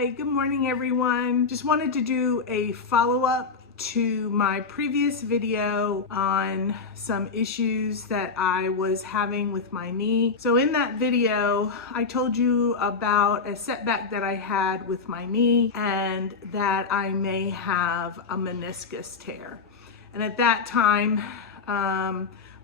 Hi, good morning everyone. Just wanted to do a follow-up to my previous video on some issues that I was having with my knee. So in that video, I told you about a setback that I had with my knee and that I may have a meniscus tear. And at that time,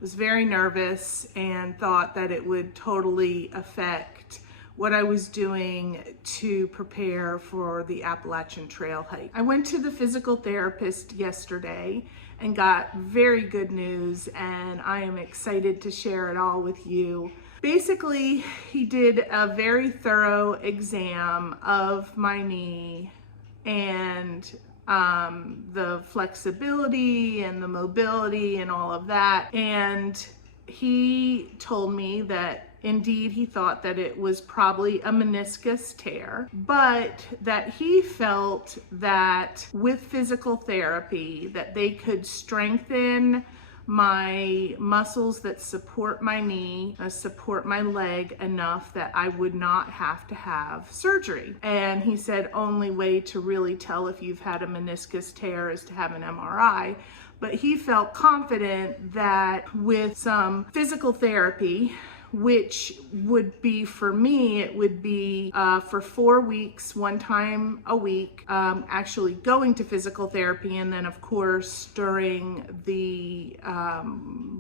was very nervous and thought that it would totally affect what I was doing to prepare for the Appalachian Trail hike. I went to the physical therapist yesterday and got very good news, and I am excited to share it all with you. Basically, he did a very thorough exam of my knee and the flexibility and the mobility and all of that. And he told me that indeed he thought that it was probably a meniscus tear, but that he felt that with physical therapy that they could strengthen my muscles that support my knee, support my leg enough that I would not have to have surgery. And he said only way to really tell if you've had a meniscus tear is to have an MRI. But he felt confident that with some physical therapy, which would be for me, it would be for 4 weeks, 1 time a week, actually going to physical therapy. And then of course, during the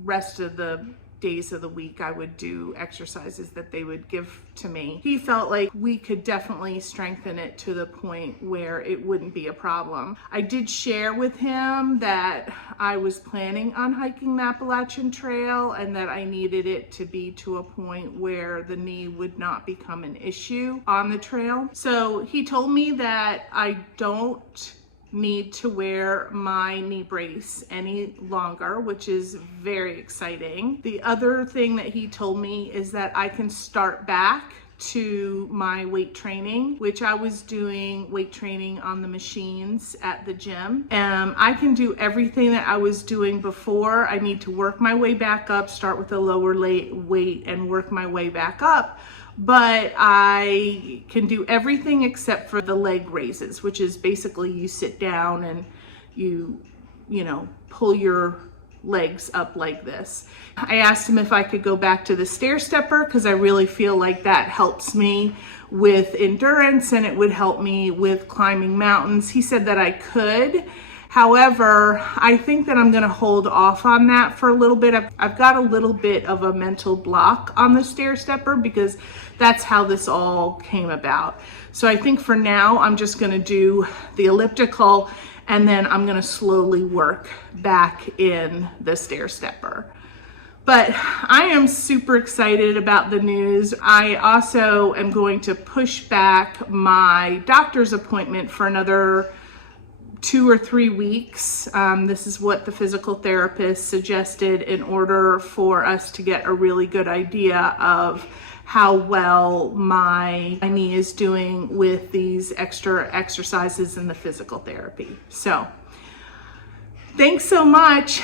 rest of the days of the week, I would do exercises that they would give to me. He felt like we could definitely strengthen it to the point where it wouldn't be a problem. I did share with him that I was planning on hiking the Appalachian Trail and that I needed it to be to a point where the knee would not become an issue on the trail. So he told me that I don't need to wear my knee brace any longer, which is very exciting. The other thing that he told me is that I can start back to my weight training, which I was doing weight training on the machines at the gym. I can do everything that I was doing before. I need to work my way back up, start with a lower weight and work my way back up. But I can do everything except for the leg raises, which is basically you sit down and you pull your legs up like this. I asked him if I could go back to the stair stepper because I really feel like that helps me with endurance and it would help me with climbing mountains. He said that I could. However, I think that I'm going to hold off on that for a little bit. I've got a little bit of a mental block on the stair stepper because that's how this all came about. So I think for now, I'm just going to do the elliptical and then I'm going to slowly work back in the stair stepper. But I am super excited about the news. I also am going to push back my doctor's appointment for another 2 or 3 weeks. This is what the physical therapist suggested in order for us to get a really good idea of how well my knee is doing with these extra exercises and the physical therapy. So thanks so much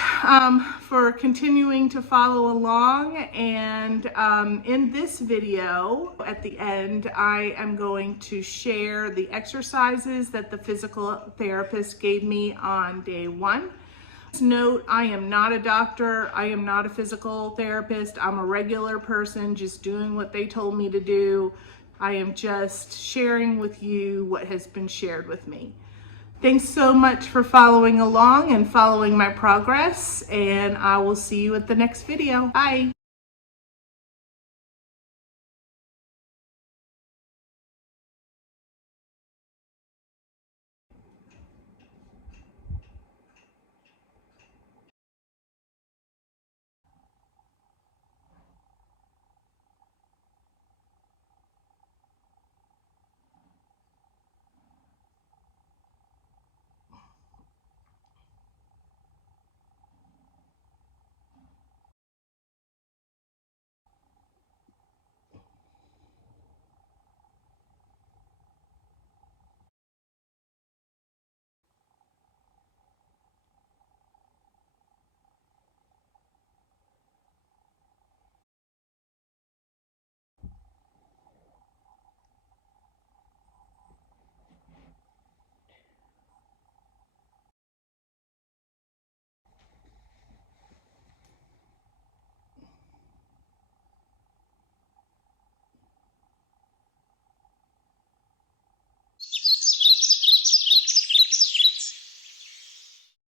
for continuing to follow along. And in this video, at the end, I am going to share the exercises that the physical therapist gave me on day 1. Note, I am not a doctor. I am not a physical therapist. I'm a regular person just doing what they told me to do. I am just sharing with you what has been shared with me. Thanks so much for following along and following my progress, and I will see you at the next video. Bye.